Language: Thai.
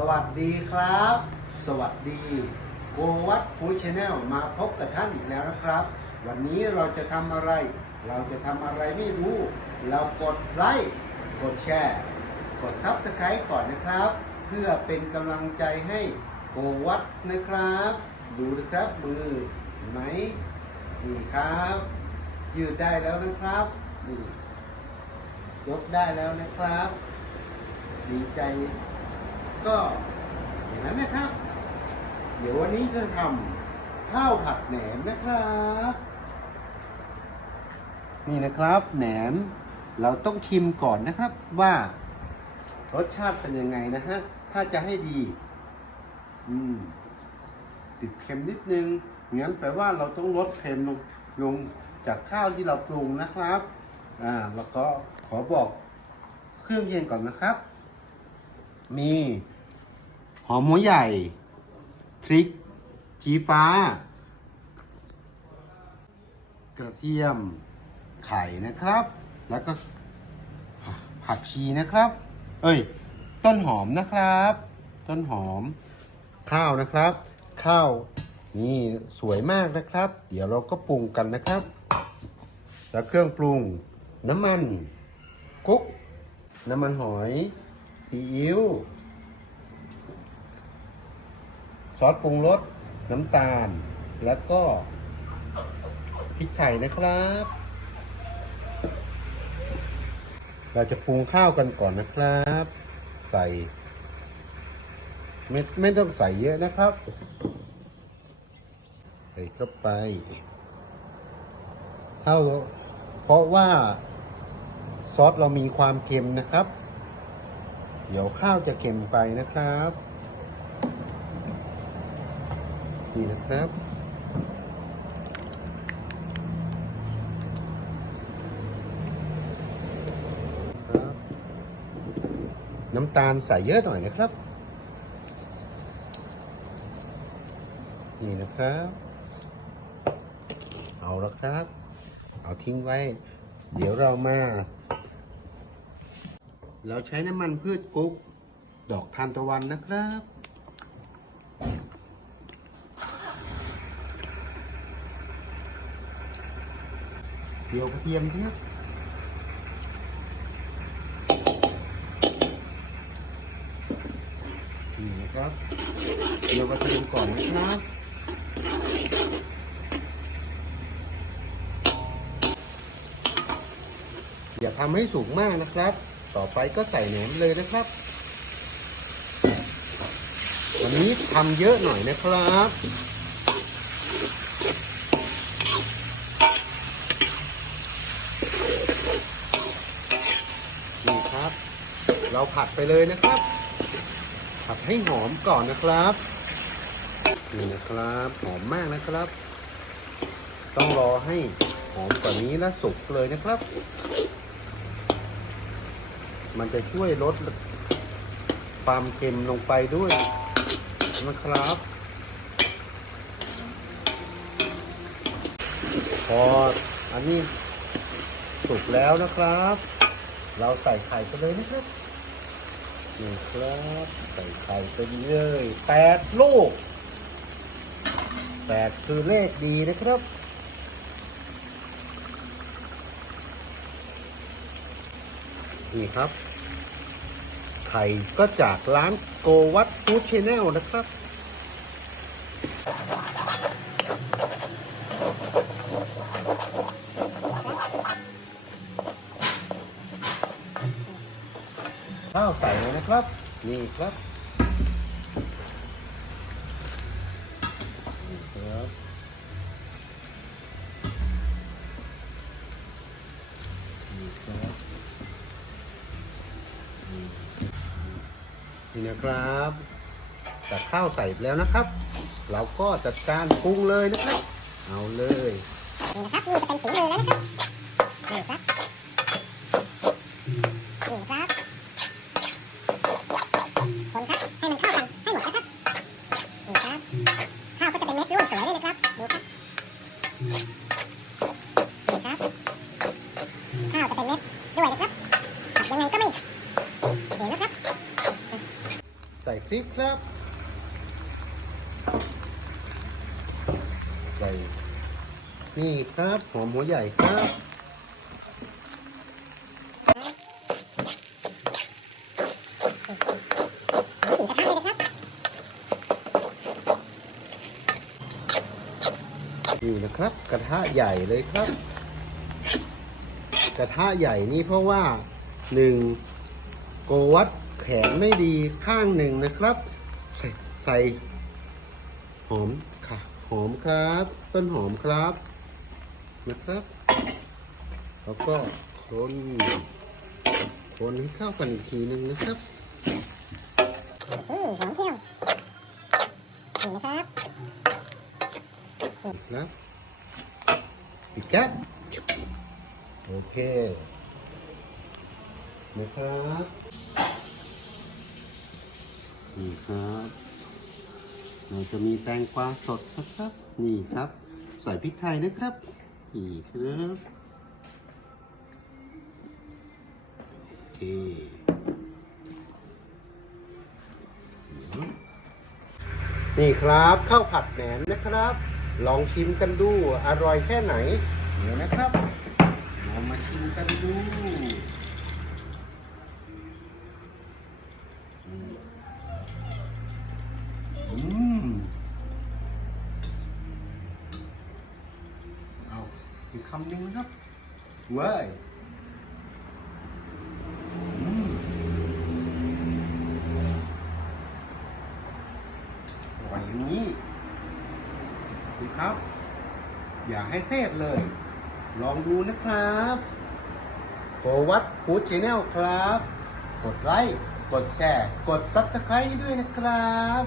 สวัสดีครับ สวัสดีโกวัตฟูชาแนลมาพบกับท่านอีกแล้วนะครับ วันนี้เราจะทำอะไร เราจะทำอะไรไม่รู้ เรากดไลค์กดแชร์ กดซับสไครต์ก่อนนะครับ เพื่อเป็นกำลังใจให้โกวัตนะครับ ดูนะครับมือไหมนี่ครับ ยืดได้แล้วนะครับนี่ยกได้แล้วนะครับ ดีใจ ก็อย่างนั้นนะครับ เดี๋ยววันนี้จะทำข้าวผัดแหนมนะครับ นี่นะครับแหนมเราต้องชิมก่อนนะครับว่ารสชาติเป็นยังไงนะฮะ ถ้าจะให้ดี อืม ติดเค็มนิดนึงงั้นแปลว่าเราต้องลดเค็มลงลงจากข้าวที่เราปรุงนะครับ อ่า แล้วก็ขอบอกเครื่องเย็นก่อนนะครับ มี หอมหัวใหญ่ พริก จีฟ้า กระเทียม ไข่นะครับ แล้วก็ผักชีนะครับ เอ้ย ต้นหอมนะครับ ต้นหอม ข้าวนะครับ ข้าวนี่สวยมากนะครับ เดี๋ยวเราก็ปรุงกันนะครับ แล้วเครื่องปรุง น้ำมันกุ๊กน้ำมันหอยซีอิ๊ว ซอสปรุงรสน้ำตาล แล้วก็พริกไทยนะครับ เราจะปรุงข้าวกันก่อนนะครับ ใส่ไม่ไม่ต้องใส่เยอะนะครับ ใส่เข้าไป เท่า เพราะว่าซอสเรามีความเค็มนะครับ เดี๋ยวข้าวจะเค็มไปนะครับ นี่นะครับครับ น้ำตาลใส่เยอะหน่อยนะครับ นี่นะครับ เอาละครับ เอาทิ้งไว้ เดี๋ยวเรามา เราใช้น้ำมันพืชกุ๊กดอกทานตะวันนะครับ เดี๋ยวกระเทียมเนี่ยนี่นะครับเดี๋ยวกระเทียมก่อนนะครับอย่าทำให้สูงมากนะครับ ต่อไปก็ใส่แหนมเลยนะครับวันนี้ทำเยอะหน่อยนะครับ นี่ครับ เราผัดไปเลยนะครับ ผัดให้หอมก่อนนะครับนี่นะครับหอมมากนะครับ ต้องรอให้หอมกว่านี้แล้วสุกเลยนะครับ มันจะช่วยลดความเค็มลงไปด้วยนะครับ พออันนี้สุกแล้วนะครับ เราใส่ไข่ไปเลยนะครับ นี่ครับใส่ไข่ไปเลยแปดลูกแปดคือเลขดีนะครับนี่ครับ ไข่ก็จากร้านโกวัตฟู้ดชแนลนะครับ ข้าวใส่เลยนะครับ นี่ครับนี่ครับนี่ครับนี่นะครับตักข้าวใส่แล้วนะครับ เราก็จัดการปรุงเลยนะครับ เอาเลยนี่นะครับนี่จะเป็นฝีมือแล้วนะครับนี่ครับนี่ครับคนครับให้มันเข้ากันให้หมดนะครับนี่ครับข้าวก็จะเป็นเม็ดร่วนสวยเลยนะครับดูครับ นี่ครับข้าวจะเป็นเม็ดด้วยนะครับผัดยังไงก็ไม่เดี๋ยวนะครับ ใส่พริกครับ ใส่นี่ครับหอมหัวใหญ่ครับ นี่นะครับ กระทะใหญ่เลยครับ กระทะใหญ่นี่เพราะว่าหนึ่งโกวัดแขนไม่ดีข้างหนึ่งนะครับ ใส่ใส่หอมค่ะ หอมครับ ต้นหอมครับนะครับ แล้วก็คนคนให้เข้ากันอีกทีหนึ่งนะครับ อืมหอมเที่ยวนี่นะครับ ครับปิดแก๊สโอเคนะครับนี่ครับ เราจะมีแตงกวาสดนะครับ นี่ครับ ใส่พริกไทยนะครับนี่ครับโอเคนี่ครับข้าวผัดแหนมนะครับ ลองชิมกันดู อร่อยแค่ไหน เดี๋ยวนะครับลองมาชิมกันดูอืมเอาอีกคำหนึ่งนะครับเว้ยอืมอร่อยอย่างนี้ ดูครับ อย่าให้เทศเลย ลองดูนะครับโกวัดพูดชแนลครับ กดไลค์ กดแชร์ กดซับสไครต์ด้วยนะครับ